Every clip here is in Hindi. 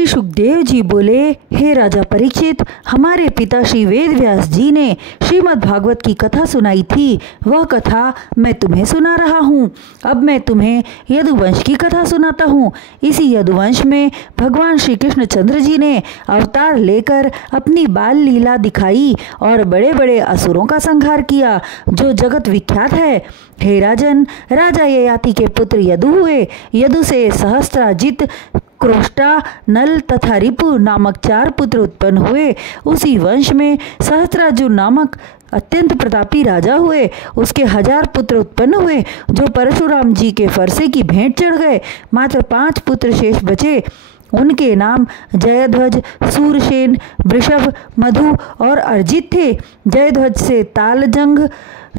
श्री सुखदेव जी बोले, हे राजा परीक्षित, हमारे पिता श्री वेद व्यास जी ने श्रीमद् भागवत की कथा सुनाई थी। वह कथा मैं तुम्हें सुना रहा हूँ। अब मैं तुम्हें यदुवंश की कथा सुनाता हूँ। इसी यदुवंश में भगवान श्री कृष्णचंद्र जी ने अवतार लेकर अपनी बाल लीला दिखाई और बड़े बड़े असुरों का संहार किया, जो जगत विख्यात है। हे राजन, राजा ययाति के पुत्र यदु हुए। यदु से सहस्त्राजित, क्रोष्टा, नल तथा रिपु नामक 4 पुत्र उत्पन्न हुए। उसी वंश में सहस्त्रार्जुन नामक अत्यंत प्रतापी राजा हुए। उसके 1000 पुत्र उत्पन्न हुए, जो परशुराम जी के फरसे की भेंट चढ़ गए। मात्र 5 पुत्र शेष बचे। उनके नाम जयध्वज, सूरसेन, वृषभ, मधु और अर्जित थे। जयध्वज से तालजंग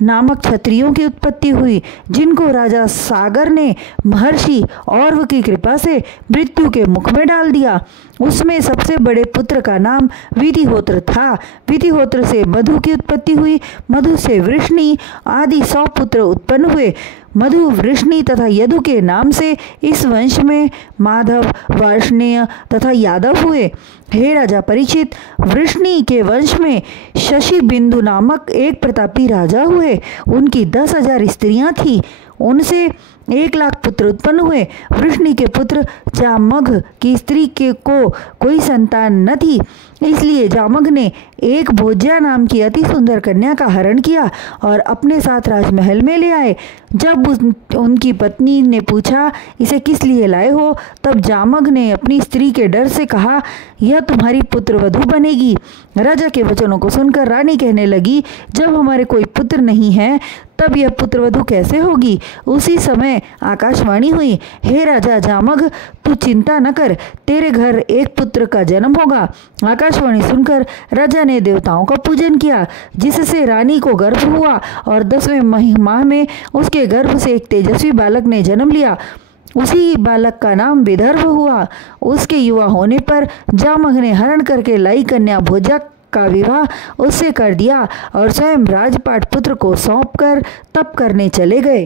नामक क्षत्रियों की उत्पत्ति हुई, जिनको राजा सागर ने महर्षि औरव की कृपा से मृत्यु के मुख में डाल दिया। उसमें सबसे बड़े पुत्र का नाम विधिहोत्र था। विधिहोत्र से मधु की उत्पत्ति हुई। मधु से वृष्णि आदि 100 पुत्र उत्पन्न हुए। मधु, वृष्णि तथा यदु के नाम से इस वंश में माधव, वार्ष्णेय तथा यादव हुए। हे राजा परीक्षित, वृष्णि के वंश में शशि बिंदु नामक एक प्रतापी राजा हुए। उनकी 10,000 स्त्रियां थीं। उनसे 1,00,000 पुत्र उत्पन्न हुए। वृष्णि के पुत्र जामघ की स्त्री के को कोई संतान न थी, इसलिए जामघ ने एक भोज्या नाम की अति सुंदर कन्या का हरण किया और अपने साथ राजमहल में ले आए। जब उनकी पत्नी ने पूछा, इसे किस लिए लाए हो, तब जामघ ने अपनी स्त्री के डर से कहा, यह तुम्हारी पुत्रवधू बनेगी। राजा के वचनों को सुनकर रानी कहने लगी, जब हमारे कोई पुत्र नहीं है तब यह पुत्रवधू कैसे होगी। उसी समय आकाशवाणी हुई, हे राजा जामघ, तू चिंता न कर, तेरे घर एक पुत्र का जन्म होगा। आकाशवाणी सुनकर राजा ने देवताओं का पूजन किया, जिससे रानी को गर्भ हुआ और 10वें माह में उसके गर्भ से एक तेजस्वी बालक ने जन्म लिया। उसी बालक का नाम विदर्भ हुआ। उसके युवा होने पर जामघ ने हरण करके लाई कन्या भोज्या का विवाह उससे कर दिया और स्वयं राजपाट पुत्र को सौंपकर तप करने चले गए।